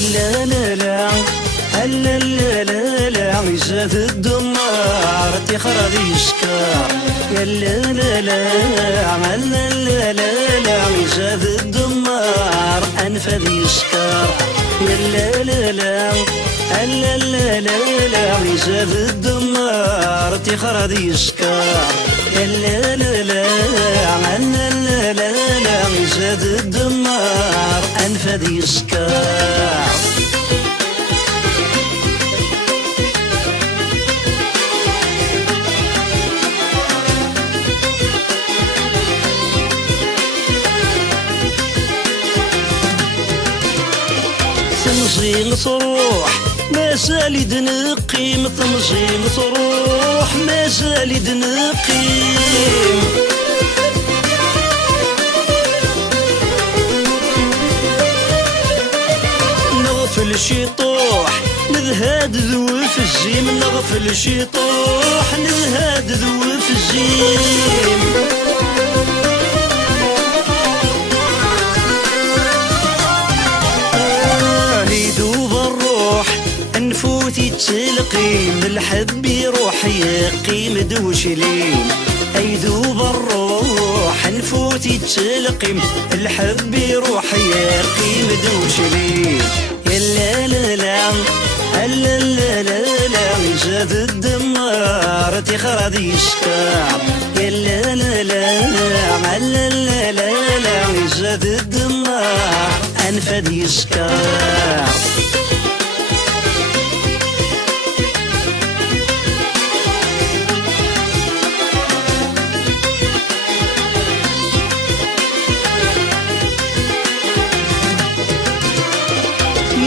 لا لا لا لا لا لا لا زاد الدمار تخرج يسكر يا لا لا لا لا لا لا زاد الدمار أنفذ يسكر يا لا لا لا لا لا لا زاد الدمار تخرج يسكر يا لا لا لا لا لا زاد الدمار أنفذ يسكر تمزيغ تروح ما زال دنقيم تمزيغ تروح ما زال دنقيم نغفل شي طوح نذهاد ذوف الزيم نغفل شي طوح نذهاد ذوف الزيم نفوتي تلقيم الحب يروح يقيم دوش لين اي ذوب الروح نفوتي تلقيم الحب يروح يقيم دوش لين يا لا لا لا لا لا لا لا زاد الدمار تخرج يسكر يا لا لا لا لا لا لا زاد الدمار أنفذ يسكر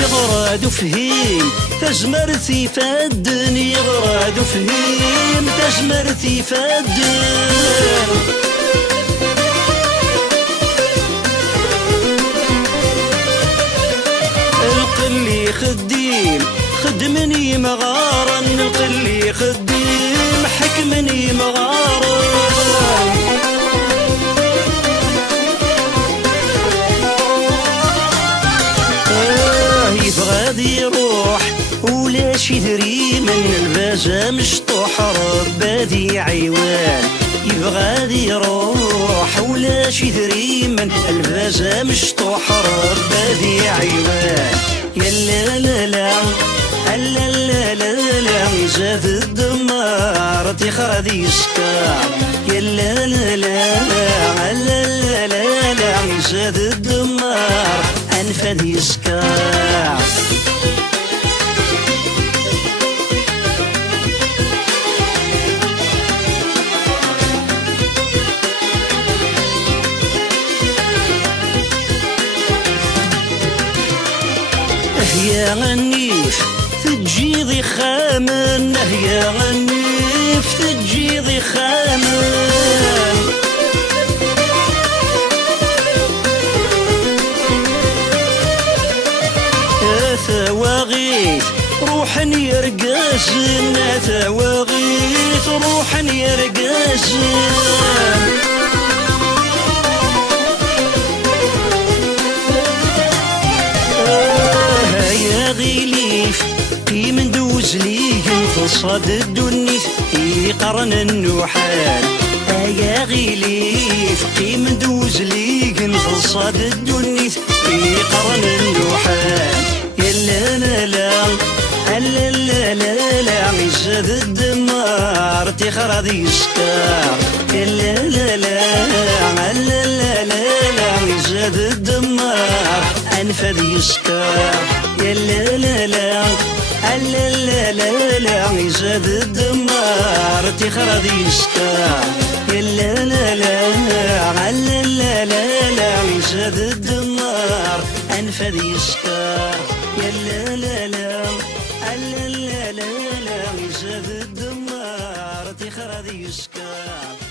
يغراد فهيم تجمرتي فدن يغراد فهيم تجمرتي فدن القلي خديم خدمني مغارا القلي خديم حكمني مغارا يبغى يروح ولا شي دري من البازا مشطوح ربادي عيوان يبغى يروح ولا شي دري من البازا مشطوح ربادي عيوان يا لا لا لا لا لا لا لا زاد الدمار تخرج يسكر يا لا لا لا لا لا لا زاد الدمار أنفذ يسكر يا غنيف تجيضي خامن يا غنيف تجيضي خامن ثواغيث روح يرقاسن ثواغيث روح يرقاسن يا غليف قيم ندوز ليك فصاد الدنيا يقرن النوحان يا غليف قيم ندوز ليك فصاد الدنيا يقرن النوحان يا لا لا لا لا لا لا لا زاد الدمار تخرج يسكر يا لا لا لا لا لا لا زاد الدمار أنفذ يسكر يا لا لا لا لا لا لا زاد الدمار تخرج يسكر يا لا لا لا لا لا زاد الدمار أنفذ يسكر يا لا لا لا لا لا زاد الدمار تخرج يسكر